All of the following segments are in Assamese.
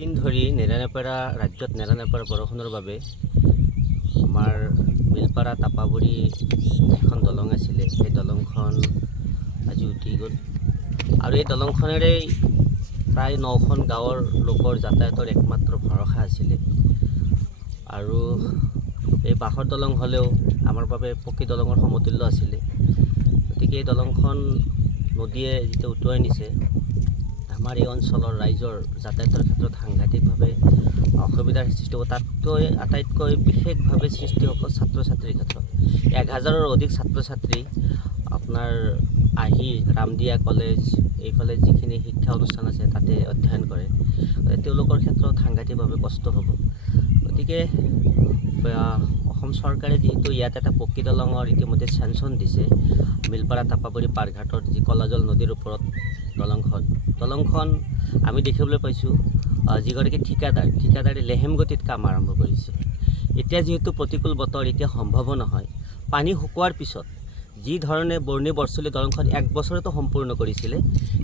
দিন ধৰি নেৰানেপেৰা ৰাজ্যত নেৰানেপেৰা বৰষুণৰ বাবে আমাৰ মিলপাৰা তাপাবুৰী এখন দলং আছিলে, সেই দলংখন আজি উটি গ'ল আৰু এই দলংখনেৰেই প্ৰায় 9খন গাঁৱৰ লোকৰ যাতায়াতৰ একমাত্ৰ ভৰসা আছিলে। আৰু এই বাঁহৰ দলং হ'লেও আমাৰ বাবে পকী দলঙৰ সমতুল্য আছিলে। গতিকে এই দলংখন নদীয়ে যেতিয়া উটুৱাই নিছে, আমাৰ এই অঞ্চলৰ ৰাইজৰ যাতায়াতৰ ক্ষেত্ৰত সাংঘাতিকভাৱে অসুবিধাৰ সৃষ্টি হ'ব। তাতকৈ আটাইতকৈ বিশেষভাৱে সৃষ্টি হ'ব ছাত্ৰ ছাত্ৰীৰ ক্ষেত্ৰত। 1000ৰ অধিক ছাত্ৰ ছাত্ৰী আপোনাৰ আহি ৰামদিয়া কলেজ, এইফালে যিখিনি শিক্ষা অনুষ্ঠান আছে তাতে অধ্যয়ন কৰে, তেওঁলোকৰ ক্ষেত্ৰত সাংঘাতিকভাৱে কষ্ট হ'ব। গতিকে অসম চৰকাৰে যিহেতু ইয়াত এটা পকী দলঙৰ ইতিমধ্যে চেংচন দিছে, মিলপাৰা তাপাবুৰী পাৰঘাটৰ যি কলাজল নদীৰ ওপৰত দলংখন আমি দেখিবলৈ পাইছোঁ যিগৰাকী ঠিকাদাৰে লেহেম গতিত কাম আৰম্ভ কৰিছে। এতিয়া যিহেতু প্ৰতিকূল বতৰ, এতিয়া সম্ভৱ নহয়। পানী শুকোৱাৰ পিছত যি ধৰণে বৰ্ণি বৰচলি দলংখন 1 বছৰতো সম্পূৰ্ণ কৰিছিলে,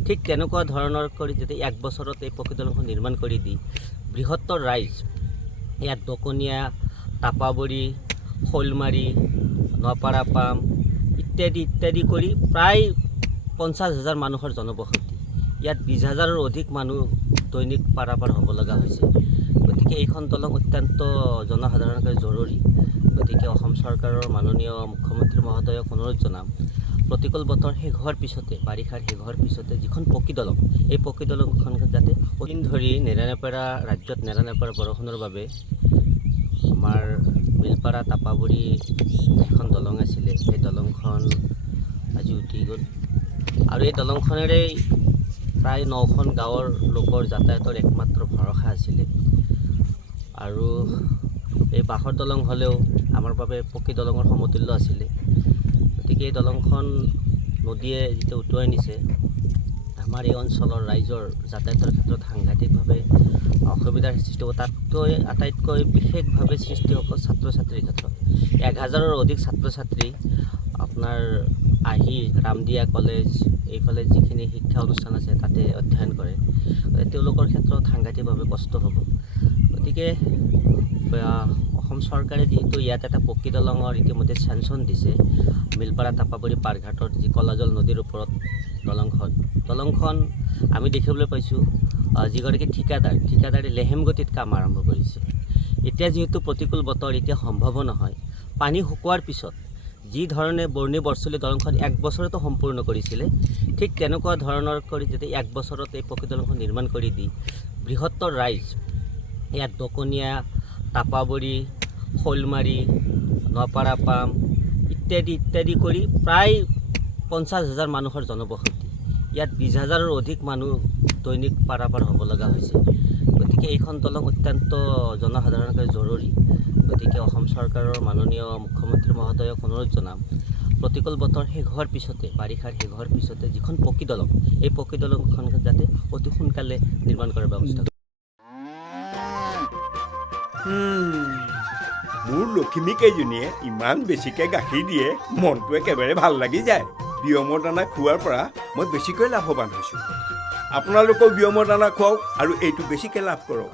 ঠিক তেনেকুৱা ধৰণৰ কৰি যদি 1 বছৰত এই পকী দলংখন নিৰ্মাণ কৰি দি বৃহত্তৰ ৰাইজ ইয়াত দকনীয়া, তাপাবুৰী, শৈলমাৰী, নপাৰাপাম ইত্যাদি কৰি প্ৰায় 50,000 মানুহৰ জনবসতি, ইয়াত 20,000ৰ অধিক মানুহ দৈনিক পাৰাপাৰ হ'ব লগা হৈছে। গতিকে এইখন দলং অত্যন্ত জনসাধাৰণৰ কাৰণে জৰুৰী। গতিকে অসম চৰকাৰৰ মাননীয় মুখ্যমন্ত্ৰী মহোদয়ক অনুৰোধ জনাম, প্ৰতিকূল বতৰ শেষ হোৱাৰ পিছতে, বাৰিষাৰ শেষ হোৱাৰ পিছতে যিখন পকী দলং, এই পকী দলংখন যাতে দিন ধৰি ৰাজ্যত নেৰানেপেৰা বৰষুণৰ বাবে আমাৰ মিলপাৰা তাপাবুৰী এখন দলং আছিলে, সেই দলংখন আজি উটি গ'ল আৰু এই দলংখনেৰেই প্ৰায় 9খন গাঁৱৰ লোকৰ যাতায়াতৰ একমাত্ৰ ভৰসা আছিলে। আৰু এই বাঁহৰ দলং হ'লেও আমাৰ বাবে পকী দলঙৰ সমতুল্য আছিলে। গতিকে এই দলংখন নদীয়ে যেতিয়া উটুৱাই নিছে, আমাৰ এই অঞ্চলৰ ৰাইজৰ যাতায়াতৰ ক্ষেত্ৰত সাংঘাতিকভাৱে অসুবিধাৰ সৃষ্টি হ'ব। তাতকৈ আটাইতকৈ বিশেষভাৱে সৃষ্টি হ'ব ছাত্ৰ ছাত্ৰীৰ ক্ষেত্ৰত। 1000ৰ অধিক ছাত্ৰ ছাত্ৰী আপোনাৰ আহি ৰামদিয়া কলেজ, এইফালে যিখিনি শিক্ষা অনুষ্ঠান আছে তাতে অধ্যয়ন কৰে, তেওঁলোকৰ ক্ষেত্ৰত সাংঘাতিকভাৱে কষ্ট হ'ব। গতিকে অসম চৰকাৰে যিহেতু ইয়াত এটা পকী দলঙৰ ইতিমধ্যে চেংচন দিছে, মিলপাৰা তাপাবুৰী পাৰঘাটৰ যি কলাজল নদীৰ ওপৰত দলংখন আমি দেখিবলৈ পাইছোঁ যিগৰাকী ঠিকাদাৰে লেহেম গতিত কাম আৰম্ভ কৰিছে। এতিয়া যিহেতু প্ৰতিকূল বতৰ, এতিয়া সম্ভৱ নহয়। পানী শুকোৱাৰ পিছত যি ধৰণে বৰ্ণি বৰচলি দলংখন 1 বছৰতো সম্পূৰ্ণ কৰিছিলে, ঠিক তেনেকুৱা ধৰণৰ কৰি যদি 1 বছৰত এই পকী দলংখন নিৰ্মাণ কৰি দি বৃহত্তৰ ৰাইজ ইয়াত দকনীয়া, তাপাবুৰী, শৈলমাৰী, নপাৰাপাম ইত্যাদি কৰি প্ৰায় 50,000 মানুহৰ জনবসতি, ইয়াত 20,000ৰ অধিক মানুহ দৈনিক পাৰাপাৰ হ'ব লগা হৈছে। গতিকে এইখন দলং অত্যন্ত জনসাধাৰণৰ কাৰণে জৰুৰী। গতিকে অসম চৰকাৰৰ মাননীয় মুখ্যমন্ত্ৰী মহোদয়ক অনুৰোধ জনাম, প্ৰতিকূল বতৰ শেষ হোৱাৰ পিছতে, বাৰিষাৰ শেষ হোৱাৰ পিছতে যিখন পকী দলং, এই পকী দলংখন যাতে অতি সোনকালে নিৰ্মাণ কৰাৰ ব্যৱস্থা। মোৰ লখিমী কেইজনীয়ে ইমান বেছিকৈ গাখীৰ দিয়ে, মনটো একেবাৰে ভাল লাগি যায়। বিয়মৰ দানা খোৱাৰ পৰা মই বেছিকৈ লাভৱান হৈছোঁ। আপোনালোকেও বিয়মৰ দানা খুৱাওক আৰু এইটো বেছিকৈ লাভ কৰক।